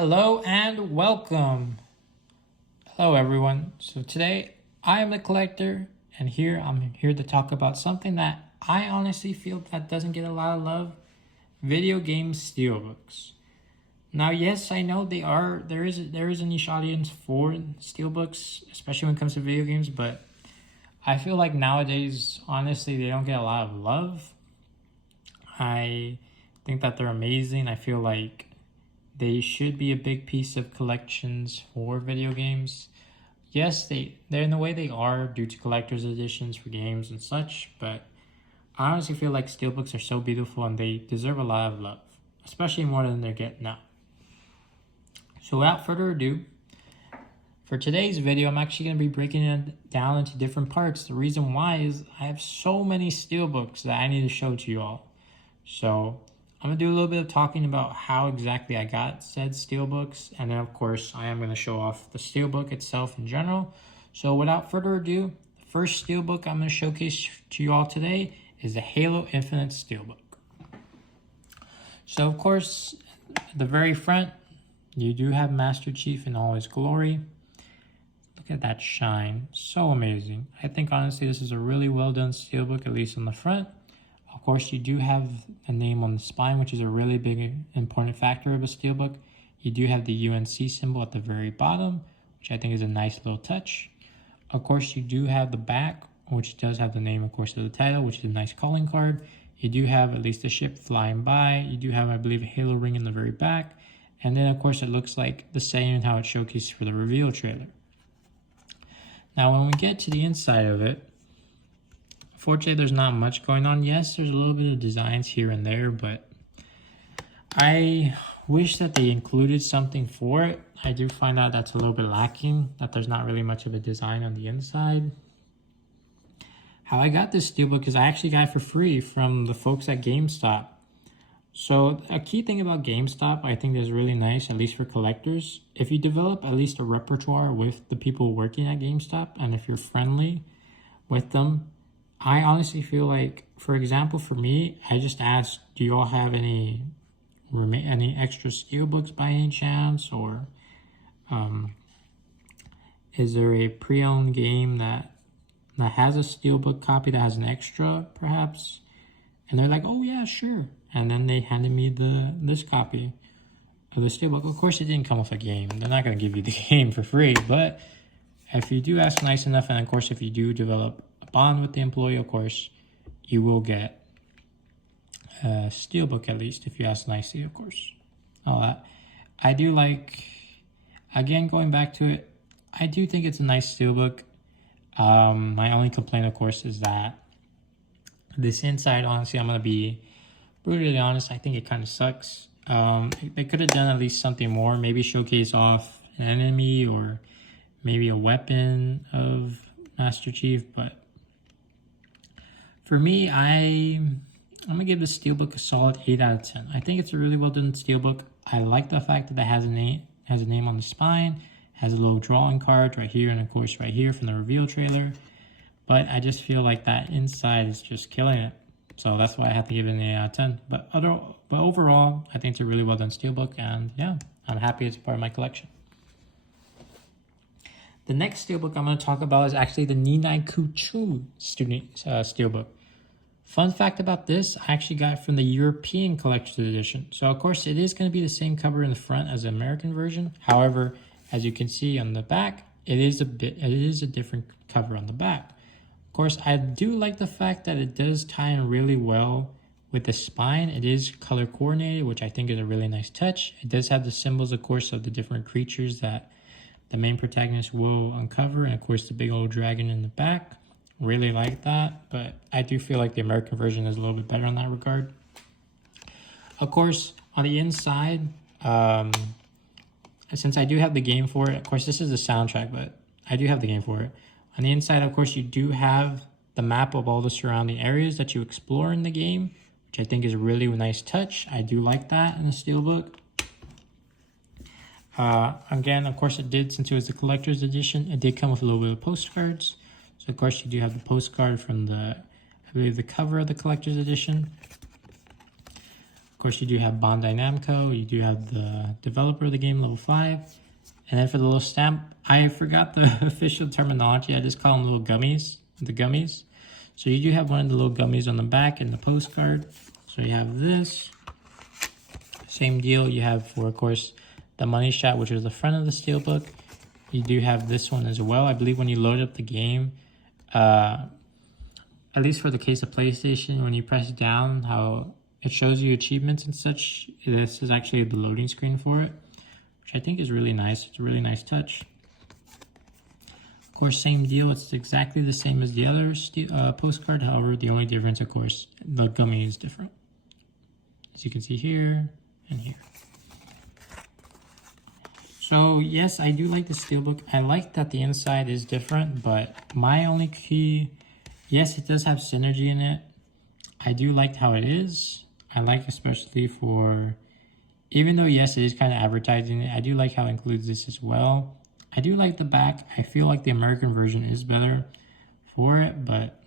Hello and welcome. Hello everyone. So today I am the collector and I'm here to talk about something that I honestly feel that doesn't get a lot of love. Video game steelbooks. Now yes, I know there is a niche audience for steelbooks, especially when it comes to video games, but I feel like nowadays honestly they don't get a lot of love. I think that they're amazing. I feel like they should be a big piece of collections for video games. Yes, they're in the way they are due to collector's editions for games and such, but I honestly feel like steelbooks are so beautiful and they deserve a lot of love, especially more than they're getting now. So without further ado, for today's video, I'm actually going to be breaking it down into different parts. The reason why is I have so many steelbooks that I need to show to you all. So I'm going to do a little bit of talking about how exactly I got said steelbooks, and then of course I am going to show off the steelbook itself in general. So without further ado, the first steelbook I'm going to showcase to you all today is the Halo Infinite steelbook. So of course, at the very front, you do have Master Chief in all his glory. Look at that shine, so amazing. I think honestly this is a really well done steelbook, at least on the front. Of course, you do have a name on the spine, which is a really big important factor of a steelbook. You do have the UNC symbol at the very bottom, which I think is a nice little touch. Of course, you do have the back, which does have the name, of course, of the title, which is a nice calling card. You do have at least a ship flying by. You do have, I believe, a halo ring in the very back. And then, of course, it looks like the same and how it's showcased for the reveal trailer. Now, when we get to the inside of it, fortunately, there's not much going on. Yes, there's a little bit of designs here and there, but I wish that they included something for it. I do find out that's a little bit lacking, that there's not really much of a design on the inside. How I got this steelbook is I actually got it for free from the folks at GameStop. So a key thing about GameStop I think is really nice, at least for collectors. If you develop at least a repertoire with the people working at GameStop, and if you're friendly with them, I honestly feel like, for example, for me, I just asked, do you all have any extra steelbooks by any chance? Or is there a pre-owned game that has a steelbook copy that has an extra, perhaps? And they're like, oh yeah, sure. And then they handed me this copy of the steelbook. Of course, it didn't come with a game. They're not going to give you the game for free. But if you do ask nice enough, and of course, if you do develop bond with the employee, of course, you will get a steelbook, at least if you ask nicely, of course. All that. I do like, again, going back to it, I do think it's a nice steelbook. My only complaint, of course, is that this inside, honestly, I'm going to be brutally honest, I think it kind of sucks. They could have done at least something more, maybe showcase off an enemy or maybe a weapon of Master Chief, but for me, I'm going to give the steelbook a solid 8 out of 10. I think it's a really well done steelbook. I like the fact that it has a name on the spine, has a little drawing card right here, and of course right here from the reveal trailer. But I just feel like that inside is just killing it. So that's why I have to give it an 8 out of 10. But overall, I think it's a really well done steelbook, and yeah, I'm happy it's part of my collection. The next steelbook I'm going to talk about is actually the Ninai Kuchu steelbook. Fun fact about this, I actually got it from the European Collector's Edition. So of course it is going to be the same cover in the front as the American version. However, as you can see on the back, it is a different cover on the back. Of course, I do like the fact that it does tie in really well with the spine. It is color coordinated, which I think is a really nice touch. It does have the symbols, of course, of the different creatures that the main protagonist will uncover, and of course the big old dragon in the back. Really like that, but I do feel like the American version is a little bit better in that regard. Of course, on the inside, since I do have the game for it, of course this is the soundtrack, but I do have the game for it. On the inside, of course, you do have the map of all the surrounding areas that you explore in the game, which I think is a really nice touch. I do like that in the steelbook. Again, of course, since it was the collector's edition, it did come with a little bit of postcards. So, of course, you do have the postcard from I believe, the cover of the collector's edition. Of course, you do have Bandai Namco. You do have the developer of the game, level 5. And then for the little stamp, I forgot the official terminology. I just call them little gummies, the gummies. So you do have one of the little gummies on the back in the postcard. So you have this. Same deal you have for, of course, the money shot, which is the front of the Steelbook. You do have this one as well. I believe when you load up the game, at least for the case of PlayStation, when you press down, how it shows you achievements and such, this is actually the loading screen for it, which I think is really nice. It's a really nice touch. Of course, same deal. It's exactly the same as the other postcard. However, the only difference, of course, the gummy is different. As you can see here and here. So yes, I do like the Steelbook. I like that the inside is different, but my only key, yes, it does have synergy in it. I do like how it is. I like especially for, even though yes, it is kind of advertising it, I do like how it includes this as well. I do like the back. I feel like the American version is better for it, but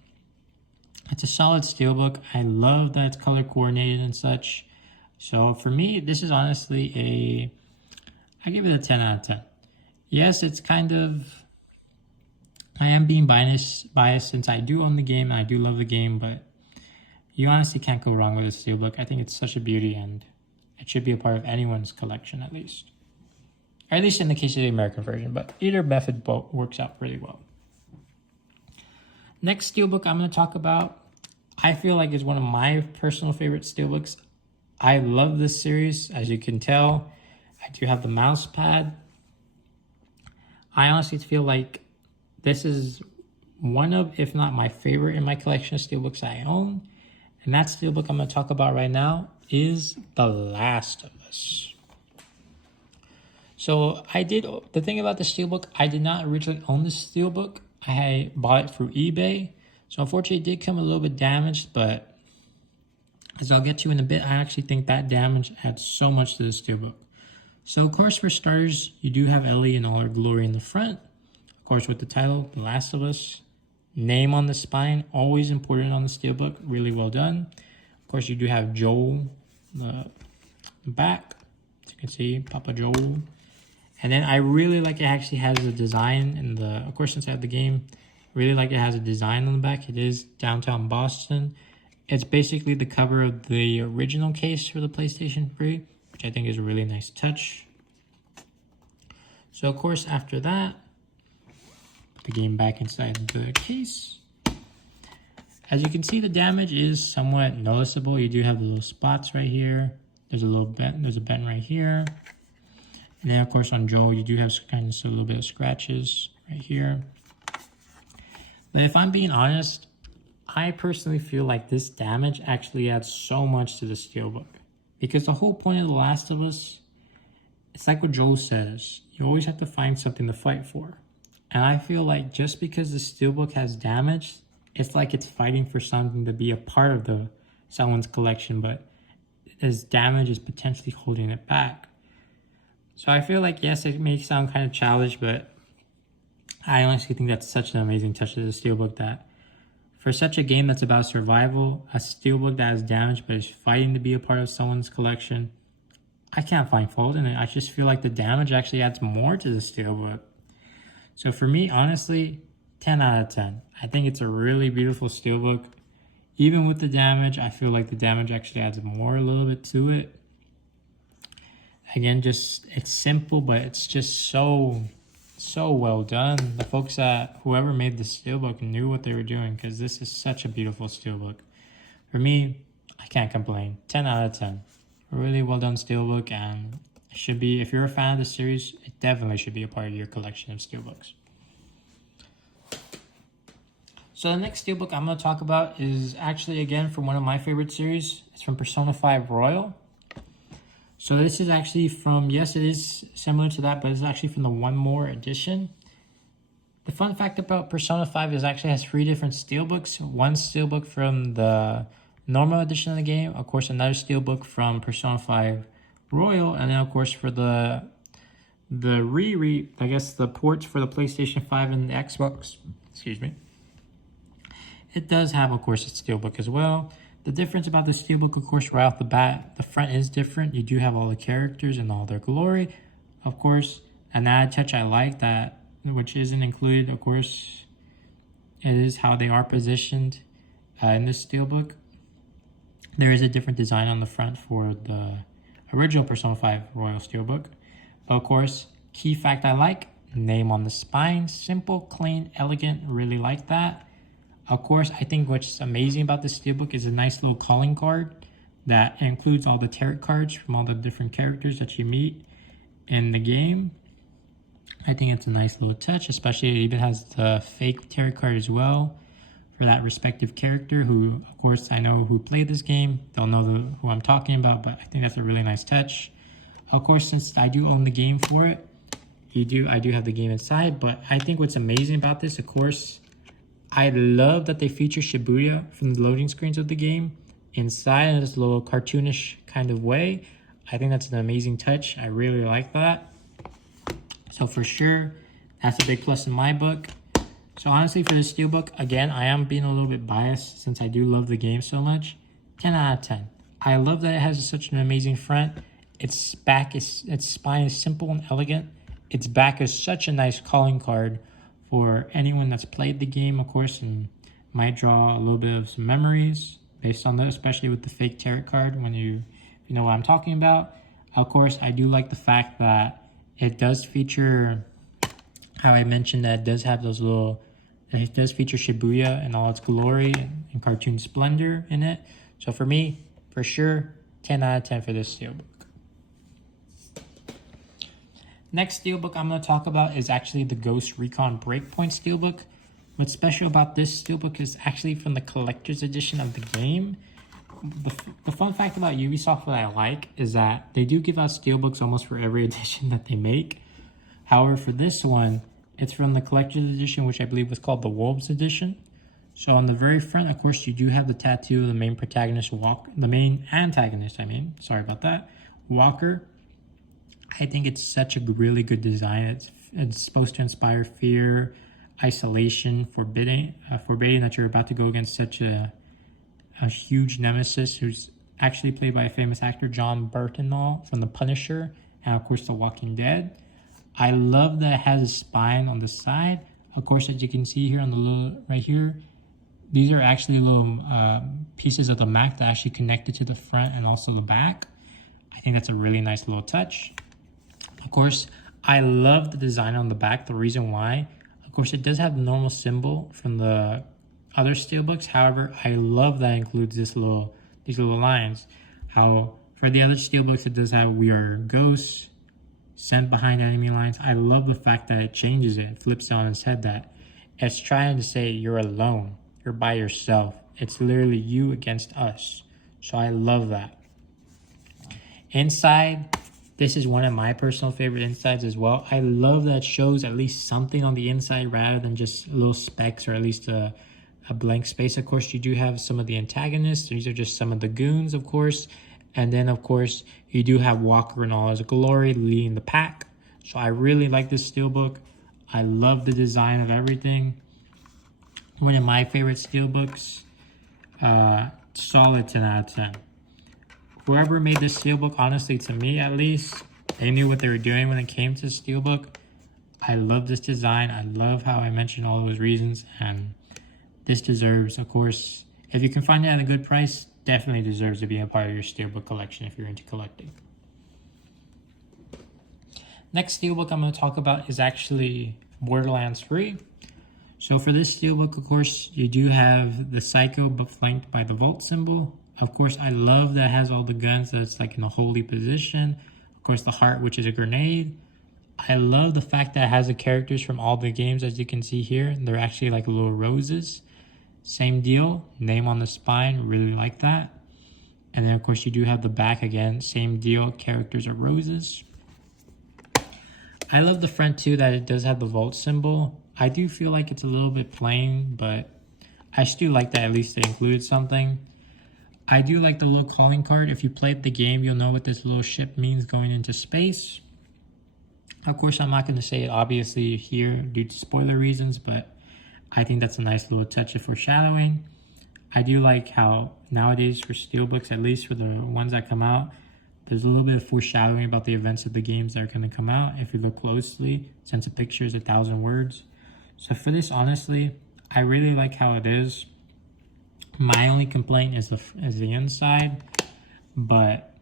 it's a solid Steelbook. I love that it's color coordinated and such. So for me, this is honestly I give it a 10 out of 10. Yes, it's kind of, I am being biased since I do own the game and I do love the game, but you honestly can't go wrong with a Steelbook. I think it's such a beauty and it should be a part of anyone's collection at least. Or at least in the case of the American version, but either method works out pretty well. Next Steelbook I'm going to talk about, I feel like is one of my personal favorite Steelbooks. I love this series, as you can tell. I do have the mouse pad. I honestly feel like this is one of, if not my favorite in my collection of Steelbooks I own. And that Steelbook I'm going to talk about right now is The Last of Us. So the thing about the Steelbook, I did not originally own this Steelbook. I bought it through eBay. So unfortunately it did come a little bit damaged, but as I'll get to in a bit, I actually think that damage adds so much to the Steelbook. So of course, for starters, you do have Ellie in all her glory in the front. Of course, with the title, The Last of Us. Name on the spine, always important on the Steelbook, really well done. Of course, you do have Joel, the back, as you can see, Papa Joel. And then I really like it actually has a design in the, of course, inside the game, really like it has a design on the back. It is downtown Boston. It's basically the cover of the original case for the PlayStation 3, which I think is a really nice touch. So of course, after that, put the game back inside the case. As you can see, the damage is somewhat noticeable. You do have the little spots right here. There's a little bent, there's a bend right here. And then of course on Joel, you do have kind of a little bit of scratches right here. But if I'm being honest, I personally feel like this damage actually adds so much to the Steelbook. Because the whole point of The Last of Us, it's like what Joel says, you always have to find something to fight for. And I feel like just because the Steelbook has damage, it's like it's fighting for something to be a part of someone's collection, but as damage is potentially holding it back. So I feel like, yes, it may sound kind of childish, but I honestly think that's such an amazing touch to the Steelbook that for such a game that's about survival, a Steelbook that has damage but is fighting to be a part of someone's collection, I can't find fault in it. I just feel like the damage actually adds more to the Steelbook. So for me, honestly, 10 out of 10. I think it's a really beautiful Steelbook. Even with the damage, I feel like the damage actually adds more a little bit to it. Again, just it's simple, but it's just so well done. The folks at whoever made the Steelbook knew what they were doing because this is such a beautiful Steelbook. For me, I can't complain. 10 out of 10. A really well done Steelbook, and it should be, if you're a fan of the series, it definitely should be a part of your collection of Steelbooks. So the next Steelbook I'm going to talk about is actually, again, from one of my favorite series. It's from Persona 5 Royal. So this is actually from, yes, it is similar to that, but it's actually from the One More edition. The fun fact about Persona 5 is it actually has 3 different Steelbooks. One Steelbook from the normal edition of the game, of course another Steelbook from Persona 5 Royal, and then of course for the I guess the ports for the PlayStation 5 and the Xbox, excuse me. It does have, of course, a Steelbook as well. The difference about the Steelbook, of course, right off the bat, the front is different. You do have all the characters in all their glory. Of course, an added touch I like that, which isn't included, of course, it is how they are positioned in this Steelbook. There is a different design on the front for the original Persona 5 Royal Steelbook. But of course, key fact I like, name on the spine, simple, clean, elegant, really like that. Of course, I think what's amazing about this Steelbook is a nice little calling card that includes all the tarot cards from all the different characters that you meet in the game. I think it's a nice little touch, especially it even has the fake tarot card as well for that respective character who, of course, I know who played this game. They'll know who I'm talking about, but I think that's a really nice touch. Of course, since I do own the game for it, I do have the game inside, but I think what's amazing about this, of course, I love that they feature Shibuya from the loading screens of the game inside in this little cartoonish kind of way. I think that's an amazing touch. I really like that. So for sure, that's a big plus in my book. So honestly, for this Steelbook, again, I am being a little bit biased since I do love the game so much. 10 out of 10. I love that it has such an amazing front. Its spine is simple and elegant. Its back is such a nice calling card for anyone that's played the game, of course, and might draw a little bit of some memories based on that, especially with the fake tarot card when you know what I'm talking about. Of course, I do like the fact that it does feature, how I mentioned that it does have those little, it does feature Shibuya in all its glory and cartoon splendor in it. So for me, for sure, 10 out of 10 for this Steelbook. Next Steelbook I'm going to talk about is actually the Ghost Recon Breakpoint Steelbook. What's special about this Steelbook is actually from the collector's edition of the game. The fun fact about Ubisoft that I like is that they do give out Steelbooks almost for every edition that they make. However, for this one, it's from the collector's edition, which I believe was called the Wolves edition. So on the very front, of course, you do have the tattoo of the main protagonist, the main antagonist, sorry about that, Walker. I think it's such a really good design. It's supposed to inspire fear, isolation, forbidding that you're about to go against such a huge nemesis who's actually played by a famous actor, John Bernthal from The Punisher and of course The Walking Dead. I love that it has a spine on the side. Of course, as you can see here on the little right here, these are actually little pieces of the Mac that actually connected to the front and also the back. I think that's a really nice little touch. Of course, I love the design on the back. The reason why, of course, it does have the normal symbol from the other Steelbooks. However, I love that it includes these little lines. How for the other Steelbooks, it does have "We are ghosts sent behind enemy lines." I love the fact that it changes it, flips it on its head. That it's trying to say you're alone, you're by yourself. It's literally you against us. So I love that. Inside, this is one of my personal favorite insides as well. I love that it shows at least something on the inside rather than just little specks or at least a blank space. Of course, you do have some of the antagonists. These are just some of the goons, of course. And then, of course, you do have Walker in all his glory leading the pack. So I really like this Steelbook. I love the design of everything. One of my favorite Steelbooks. Solid 10 out of 10. Whoever made this Steelbook, honestly, to me at least, they knew what they were doing when it came to Steelbook. I love this design. I love how I mentioned all those reasons. And this deserves, of course, if you can find it at a good price, definitely deserves to be a part of your Steelbook collection if you're into collecting. Next Steelbook I'm going to talk about is actually Borderlands 3. So for this Steelbook, of course, you do have the Psycho but flanked by the Vault symbol. Of course, I love that it has all the guns that's like in a holy position. Of course, the heart, which is a grenade. I love the fact that it has the characters from all the games, as you can see here. They're actually like little roses. Same deal, name on the spine, really like that. And then, of course, you do have the back again. Same deal, characters are roses. I love the front, too, that it does have the Vault symbol. I do feel like it's a little bit plain, but I still like that at least they included something. I do like the little calling card. If you played the game, you'll know what this little ship means going into space. Of course, I'm not going to say it obviously here due to spoiler reasons, but I think that's a nice little touch of foreshadowing. I do like how nowadays for Steelbooks, at least for the ones that come out, there's a little bit of foreshadowing about the events of the games that are going to come out. If you look closely, since a picture is 1,000 words. So for this, honestly, I really like how it is. My only complaint is the inside, but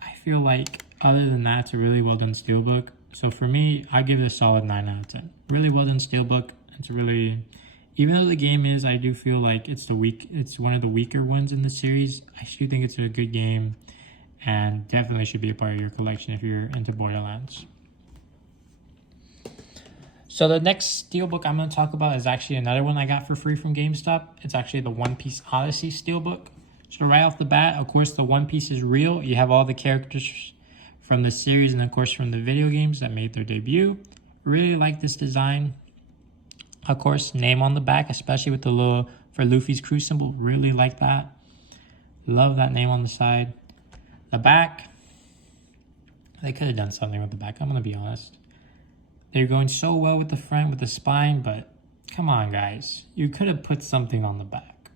I feel like other than that, it's a really well done Steelbook. So for me, I give it a solid 9 out of 10. Really well done Steelbook. It's really, even though the game is, I do feel like it's one of the weaker ones in the series. I do think it's a good game, and definitely should be a part of your collection if you're into Borderlands. So the next Steelbook I'm going to talk about is actually another one I got for free from GameStop. It's actually the One Piece Odyssey Steelbook. So right off the bat, of course, the One Piece is real. You have all the characters from the series and, of course, from the video games that made their debut. Really like this design. Of course, name on the back, especially with the little, for Luffy's crew symbol. Really like that. Love that name on the side. The back, they could have done something with the back, I'm going to be honest. They're going so well with the front, with the spine, but come on, guys. You could have put something on the back.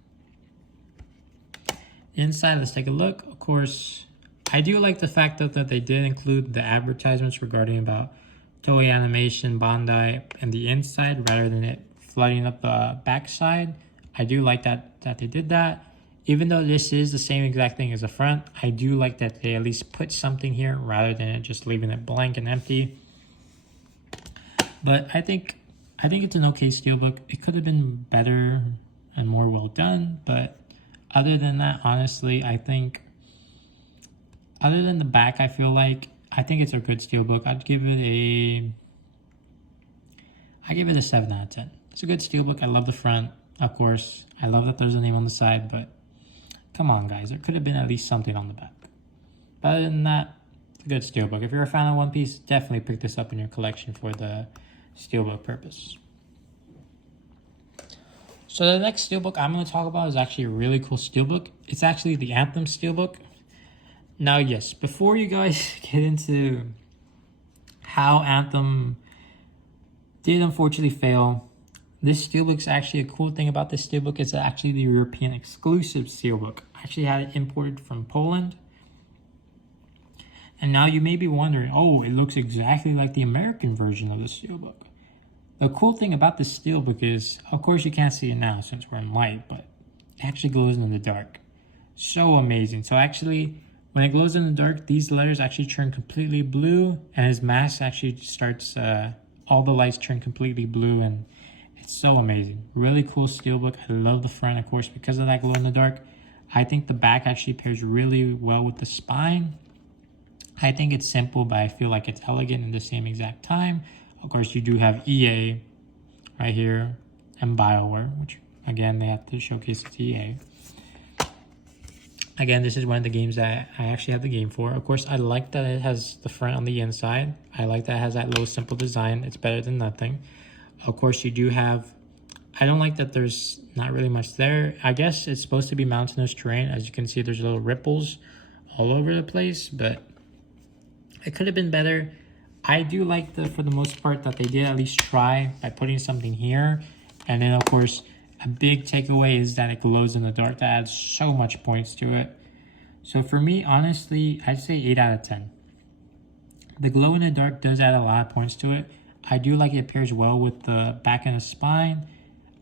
Inside, let's take a look. Of course, I do like the fact that they did include the advertisements regarding about Toei Animation, Bandai, and the inside rather than it flooding up the backside. I do like that they did that. Even though this is the same exact thing as the front, I do like that they at least put something here rather than it just leaving it blank and empty. But I think it's an okay Steelbook. It could have been better and more well done, but other than that, honestly, I think other than the back, I think it's a good Steelbook. I give it a 7 out of 10. It's a good Steelbook. I love the front, of course. I love that there's a name on the side, but come on, guys. There could have been at least something on the back. But other than that, it's a good Steelbook. If you're a fan of One Piece, definitely pick this up in your collection for the Steelbook purpose. So the next Steelbook I'm going to talk about is actually a really cool Steelbook. It's actually the Anthem Steelbook. Now, yes, before you guys get into how Anthem did unfortunately fail, this Steelbook's actually a cool thing about this Steelbook is actually the European exclusive Steelbook. I actually had it imported from Poland. And now you may be wondering, oh, it looks exactly like the American version of the Steelbook. The cool thing about this Steelbook is, of course you can't see it now since we're in light, but it actually glows in the dark. So amazing. So actually, when it glows in the dark, these letters actually turn completely blue, and his mask actually starts, all the lights turn completely blue, and it's so amazing. Really cool Steelbook. I love the front, of course, because of that glow in the dark. I think the back actually pairs really well with the spine. I think it's simple, but I feel like it's elegant in the same exact time. Of course, you do have EA right here and BioWare, which, again, they have to showcase it's EA. Again, this is one of the games that I actually have the game for. Of course, I like that it has the front on the inside. I like that it has that little simple design. It's better than nothing. Of course, you do have... I don't like that there's not really much there. I guess it's supposed to be mountainous terrain. As you can see, there's little ripples all over the place, but it could have been better. I do like, for the most part, that they did at least try by putting something here. And then, of course, a big takeaway is that it glows in the dark. That adds so much points to it. So for me, honestly, I'd say 8 out of 10. The glow in the dark does add a lot of points to it. I do like it pairs well with the back and the spine.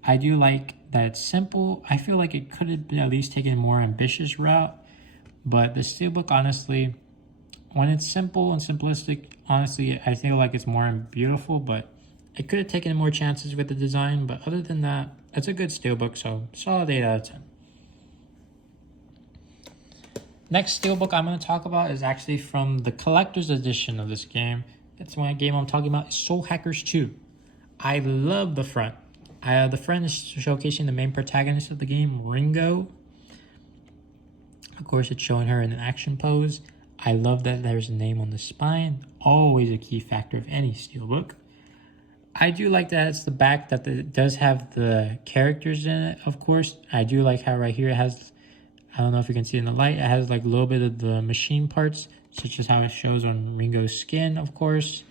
I do like that it's simple. I feel like it could have been at least taken a more ambitious route. But the Steelbook, honestly, when it's simple and simplistic, honestly, I feel like it's more beautiful, but it could have taken more chances with the design. But other than that, it's a good Steelbook, so solid 8 out of 10. Next Steelbook I'm going to talk about is actually from the collector's edition of this game. It's one game I'm talking about, is Soul Hackers 2. I love the front. The front is showcasing the main protagonist of the game, Ringo. Of course, it's showing her in an action pose. I love that there's a name on the spine. Always a key factor of any Steelbook. I do like that it's the back, that it does have the characters in it, of course. I do like how right here it has, I don't know if you can see in the light, it has like a little bit of the machine parts, such as how it shows on Ringo's skin, of course.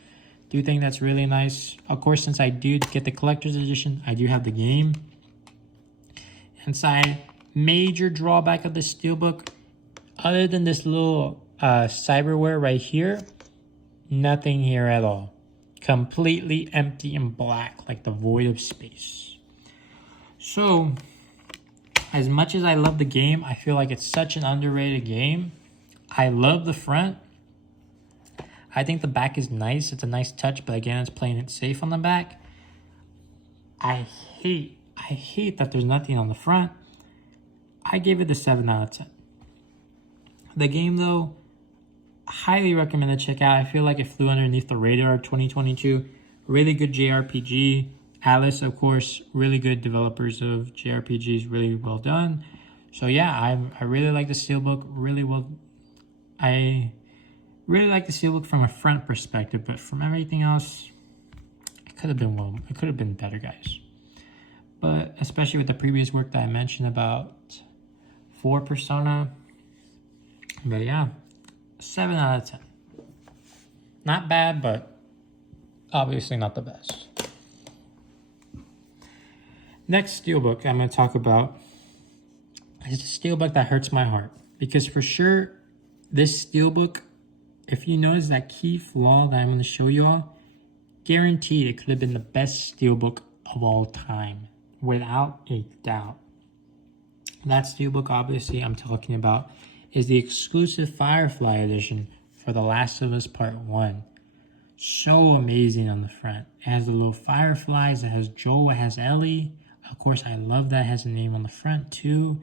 Do think that's really nice. Of course, since I do get the collector's edition, I do have the game. Inside, Major drawback of the Steelbook, other than this little cyberware right here, nothing here at all. Completely empty and black, like the void of space. So, as much as I love the game, I feel like it's such an underrated game. I love the front. I think the back is nice. It's a nice touch, but again, it's playing it safe on the back. I hate that there's nothing on the front. I gave it a 7 out of 10. The game, though, highly recommend to check out. I feel like it flew underneath the radar 2022. Really good JRPG. Alice, of course, really good developers of JRPGs, really well done. So yeah, I really like the Steelbook. I really like the Steelbook from a front perspective, but from everything else, it could have been better, guys. But especially with the previous work that I mentioned about 4 Persona. But yeah, 7 out of 10. Not bad, but obviously not the best. Next Steelbook I'm going to talk about is a Steelbook that hurts my heart. Because for sure, this Steelbook, if you notice that key flaw that I'm going to show you all, guaranteed it could have been the best Steelbook of all time. Without a doubt. That Steelbook, obviously, I'm talking about is the exclusive Firefly edition for The Last of Us Part 1. So amazing on the front. It has the little fireflies. It has Joel. It has Ellie. Of course, I love that it has a name on the front, too.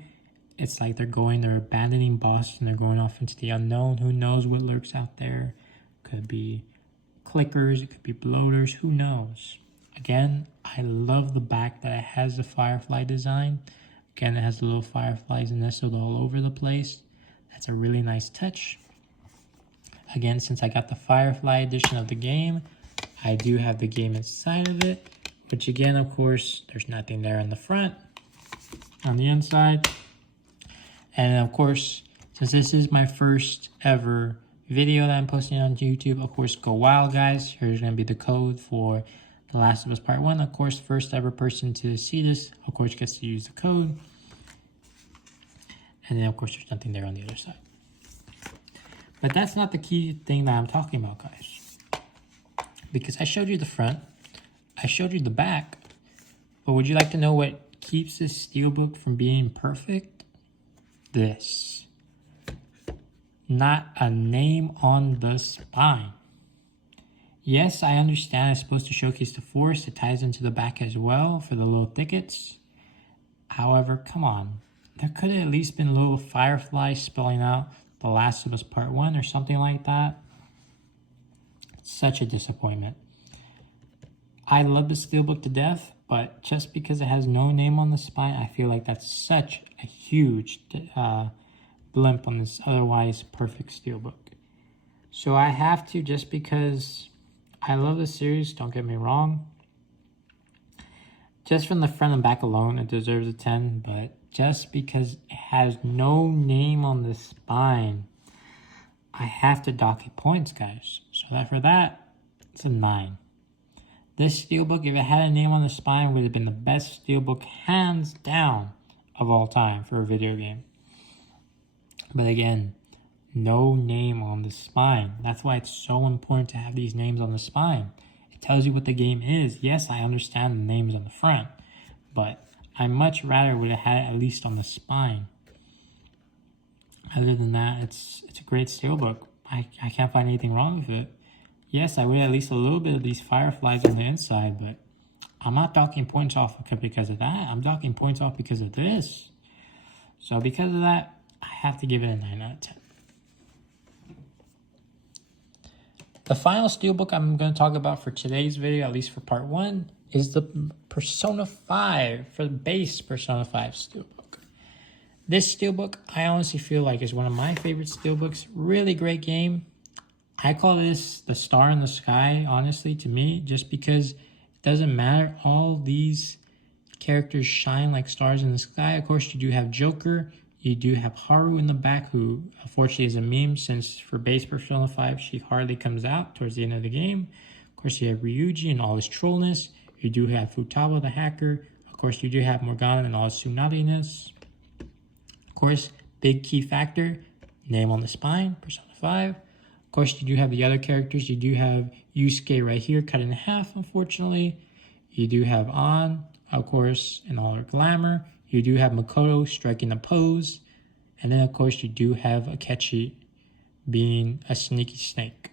It's like they're abandoning Boston. They're going off into the unknown. Who knows what lurks out there? Could be clickers. It could be bloaters. Who knows? Again, I love the back that it has the firefly design. Again, it has the little fireflies nestled all over the place. That's a really nice touch. Again, since I got the Firefly edition of the game, I do have the game inside of it. Which again, of course, there's nothing there in the front. On the inside. And of course, since this is my first ever video that I'm posting on YouTube, of course, go wild, guys. Here's going to be the code for The Last of Us Part 1. Of course, first ever person to see this, of course, gets to use the code. And then, of course, there's nothing there on the other side. But that's not the key thing that I'm talking about, guys. Because I showed you the front. I showed you the back. But would you like to know what keeps this Steelbook from being perfect? This. Not a name on the spine. Yes, I understand it's supposed to showcase the forest. It ties into the back as well for the little thickets. However, come on. There could have at least been little fireflies spelling out The Last of Us Part 1 or something like that. It's such a disappointment. I love the Steelbook to death, but just because it has no name on the spine, I feel like that's such a huge blimp on this otherwise perfect Steelbook. So I have to, just because I love the series, don't get me wrong. Just from the front and back alone, it deserves a 10, but just because it has no name on the spine, I have to dock it points, guys. So that for that, it's a 9. This Steelbook, if it had a name on the spine, would have been the best Steelbook, hands down, of all time for a video game. But again, no name on the spine. That's why it's so important to have these names on the spine. It tells you what the game is. Yes, I understand the names on the front, but I much rather would have had it at least on the spine. Other than that, it's a great Steelbook. I can't find anything wrong with it. Yes, I would at least a little bit of these fireflies on the inside, but I'm not docking points off because of that. I'm docking points off because of this. So because of that, I have to give it a 9 out of 10. The final Steelbook I'm going to talk about for today's video, at least for part 1, is the Persona 5, for the base Persona 5 Steelbook. This Steelbook, I honestly feel like is one of my favorite Steelbooks. Really great game. I call this the star in the sky, honestly, to me, just because it doesn't matter. All these characters shine like stars in the sky. Of course, you do have Joker. You do have Haru in the back, who unfortunately is a meme, since for base Persona 5, she hardly comes out towards the end of the game. Of course, you have Ryuji and all his trollness. You do have Futaba the hacker. Of course, you do have Morgana and all his Tsunariness. course, big key factor, name on the spine, Persona 5. Of course, you do have the other characters. You do have Yusuke right here, cut in half, unfortunately. You do have An, of course, in all her glamour. You do have Makoto striking a pose. And then, of course, you do have Akechi being a sneaky snake.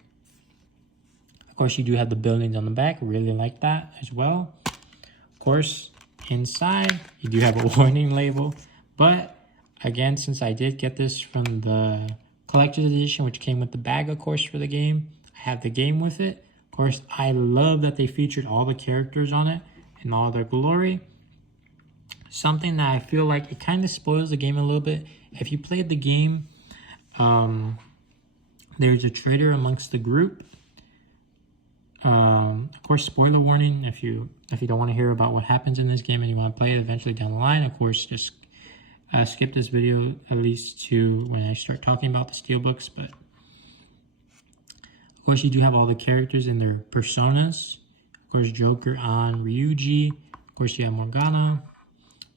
Of course, you do have the buildings on the back. Really like that as well. Of course, inside, you do have a warning label. But, again, since I did get this from the collector's edition, which came with the bag, of course, for the game, I have the game with it. Of course, I love that they featured all the characters on it in all their glory. Something that I feel like it kind of spoils the game a little bit. If you played the game, there's a traitor amongst the group. Of course, spoiler warning, if you don't want to hear about what happens in this game and you want to play it eventually down the line, of course, just skip this video at least to when I start talking about the Steelbooks. But of course, you do have all the characters in their personas. Of course, Joker, An, Ryuji. Of course, you have Morgana.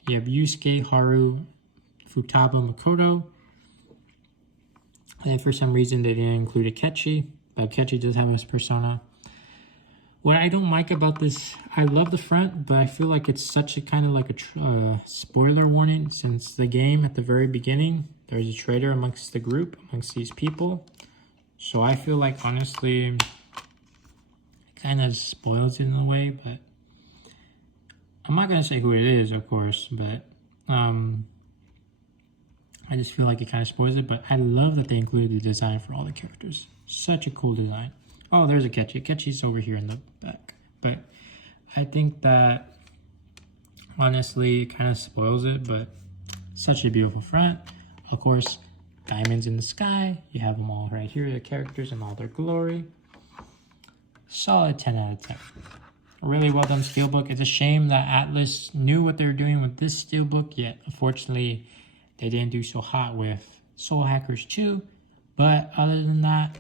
You have Yusuke, Haru, Futaba, Makoto. And for some reason, they didn't include Akechi, but Akechi does have his persona. What I don't like about this, I love the front, but I feel like it's such a kind of like a spoiler warning, since the game at the very beginning, there's a traitor amongst the group, amongst these people. So I feel like, honestly, it kind of spoils it in a way, but I'm not going to say who it is, of course, but I just feel like it kind of spoils it. But I love that they included the design for all the characters. Such a cool design. Oh, there's Akechi. Akechi's over here in the back. But I think that, honestly, it kind of spoils it, but such a beautiful front. Of course, diamonds in the sky. You have them all right here, the characters in all their glory. Solid 10 out of 10. A really well done Steelbook. It's a shame that Atlas knew what they were doing with this Steelbook, yet unfortunately they didn't do so hot with Soul Hackers 2. But other than that,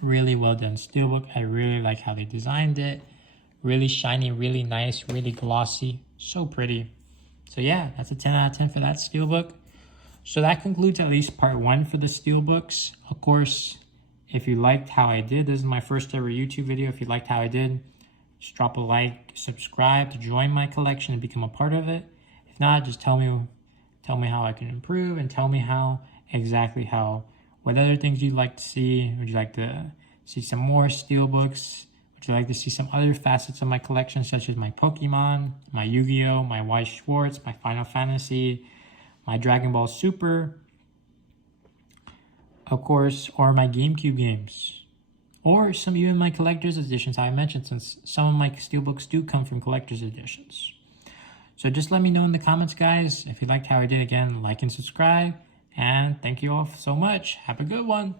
really well done Steelbook. I really like how they designed it. Really shiny, really nice, really glossy. So pretty. So yeah, that's a 10 out of 10 for that Steelbook. So that concludes at least part 1 for the Steelbooks. Of course, if you liked how I did, this is my first ever YouTube video. If you liked how I did, just drop a like, subscribe to join my collection and become a part of it. If not, just tell me how I can improve, and tell me what other things you'd like to see. Would you like to see some more Steelbooks? Would you like to see some other facets of my collection, such as my Pokemon, my Yu-Gi-Oh, my Weiss Schwarz, my Final Fantasy, my Dragon Ball Super, of course, or my GameCube games, or even my collector's editions, I mentioned, since some of my Steelbooks do come from collector's editions. So just let me know in the comments, guys. If you liked how I did, again, like and subscribe. And thank you all so much. Have a good one.